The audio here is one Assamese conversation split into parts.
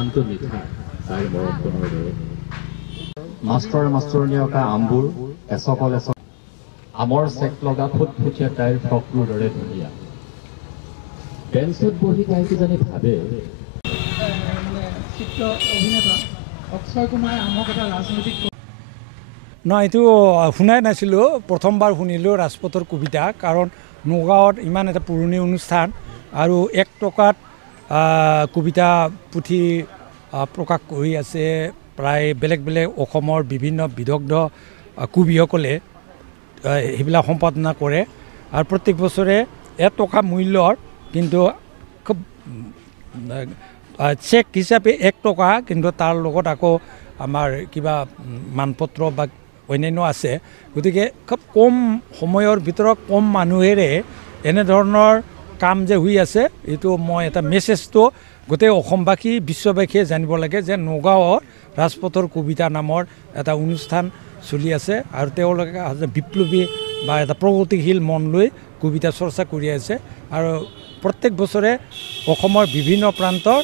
আনটো মিঠা তাইৰ মৰমকণৰ দৰে মাষ্টৰ মাষ্টৰণীয়কা আমবোৰ এচকল এচক আমৰ চেক লগা ফুটফুটীয়া তাইৰ ফ্ৰকটোৰ দৰে ধুনীয়া বেঞ্চত বহি তাই কিজানি ভাবে চিত্ৰ অভিনেতা অক্ষয় কুমাৰে আমক এটা ৰাজনৈতিক নহয় এইটো শুনাই নাছিলোঁ প্ৰথমবাৰ শুনিলোঁ ৰাজপথৰ কবিতা কাৰণ নগাঁৱত ইমান এটা পুৰণি অনুষ্ঠান আৰু 1 টকাত কবিতা পুথি প্ৰকাশ কৰি আছে প্ৰায় বেলেগ বেলেগ অসমৰ বিভিন্ন বিদগ্ধ কবিসকলে সেইবিলাক সম্পাদনা কৰে আৰু প্ৰত্যেক বছৰে 1 টকা মূল্যৰ কিন্তু খুব চেক হিচাপে 1 টকা কিন্তু তাৰ লগত আকৌ আমাৰ কিবা মানপত্ৰ বা অন্যান্য আছে গতিকে খুব কম সময়ৰ ভিতৰত কম মানুহেৰে এনেধৰণৰ কাম যে হৈ আছে এইটো মই এটা মেছেজটো গোটেই অসমবাসী বিশ্ববাসীয়ে জানিব লাগে যে নগাঁৱৰ ৰাজপথৰ কবিতা নামৰ এটা অনুষ্ঠান চলি আছে আৰু তেওঁলোকে বিপ্লৱী বা এটা প্ৰগতিশীল মন লৈ কবিতা চৰ্চা কৰি আছে আৰু প্ৰত্যেক বছৰে অসমৰ বিভিন্ন প্ৰান্তৰ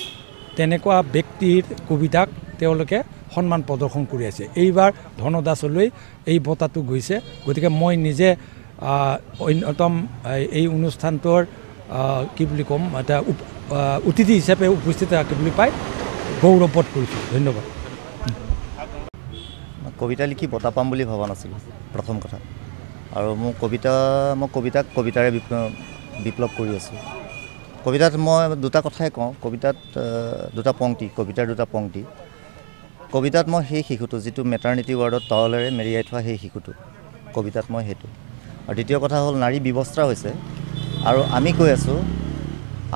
তেনেকুৱা ব্যক্তিৰ কবিতাক তেওঁলোকে সন্মান প্ৰদৰ্শন কৰি আছে এইবাৰ ধনদাসলৈ এই বঁটাটো গৈছে গতিকে মই নিজে অন্যতম এই অনুষ্ঠানটোৰ কি বুলি ক'ম এটা অতিথি হিচাপে উপস্থিত ৰাখিবলৈ পাই গৌৰৱবোধ কৰিছোঁ ধন্যবাদ কবিতা লিখি বঁটা পাম বুলি ভবা নাছিলোঁ প্ৰথম কথা আৰু মই কবিতাৰে বিপ্লৱ কৰি আছোঁ কবিতাত মই দুটা কথাই কওঁ কবিতাত দুটা পংক্তি কবিতাৰ দুটা পংক্তি কবিতাত মই সেই শিশুটো যিটো মেটাৰনিটি ৱাৰ্ডত টাৱলেৰে মেৰিয়াই থোৱা সেই শিশুটো কবিতাত মই সেইটো আৰু দ্বিতীয় কথা হ'ল নাৰী ব্যৱস্থা হৈছে আৰু আমি কৈ আছোঁ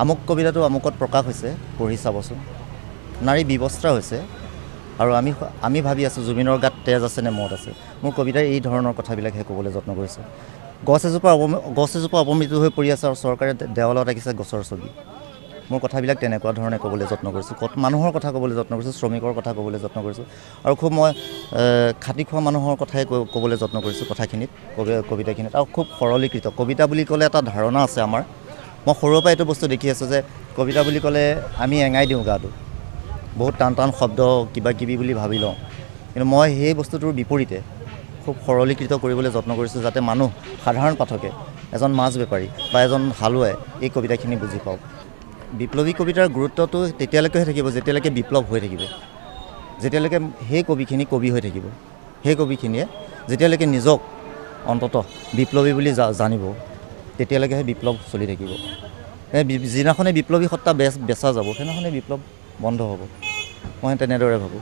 আমুক কবিতাটো আমুকত প্ৰকাশ হৈছে পঢ়ি চাবচোন নাৰী ব্যৱস্থা হৈছে আৰু আমি ভাবি আছোঁ জুবিনৰ গাত তেজ আছে নে মদ আছে মোৰ কবিতাই এই ধৰণৰ কথাবিলাকহে ক'বলৈ যত্ন কৰিছোঁ গছ এজোপা অপমৃত্যু হৈ পৰি আছে আৰু চৰকাৰে দেৱালত আঁকিছে গছৰ ছবি মোৰ কথাবিলাক তেনেকুৱা ধৰণে ক'বলৈ যত্ন কৰিছোঁ মানুহৰ কথা ক'বলৈ যত্ন কৰিছোঁ শ্ৰমিকৰ কথা ক'বলৈ যত্ন কৰিছোঁ আৰু খুব মই খাটি খোৱা মানুহৰ কথাই ক'বলৈ যত্ন কৰিছোঁ কথাখিনিত কবিতাখিনিত আৰু খুব সৰলীকৃত কবিতা বুলি ক'লে এটা ধাৰণা আছে আমাৰ মই সৰুৰ পৰা এইটো বস্তু দেখি আছোঁ যে কবিতা বুলি ক'লে আমি এঙাই দিওঁ গাটো বহুত টান টান শব্দ কিবা কিবি বুলি ভাবি লওঁ কিন্তু মই সেই বস্তুটোৰ বিপৰীতে খুব সৰলীকৃত কৰিবলৈ যত্ন কৰিছোঁ যাতে মানুহ সাধাৰণ পাঠকে এজন মাছ বেপাৰী বা এজন হালুৱাই এই কবিতাখিনি বুজি পাওক বিপ্লৱী কবিতাৰ গুৰুত্বটো তেতিয়ালৈকেহে থাকিব যেতিয়ালৈকে বিপ্লৱ হৈ থাকিব যেতিয়ালৈকে সেই কবিখিনি কবি হৈ থাকিব সেই কবিখিনিয়ে যেতিয়ালৈকে নিজক অন্ততঃ বিপ্লৱী বুলি জানিব তেতিয়ালৈকেহে বিপ্লৱ চলি থাকিব যিদিনাখনে বিপ্লৱী সত্তা বেচা যাব সেইদিনাখনে বিপ্লৱ বন্ধ হ'ব মই তেনেদৰে ভাবোঁ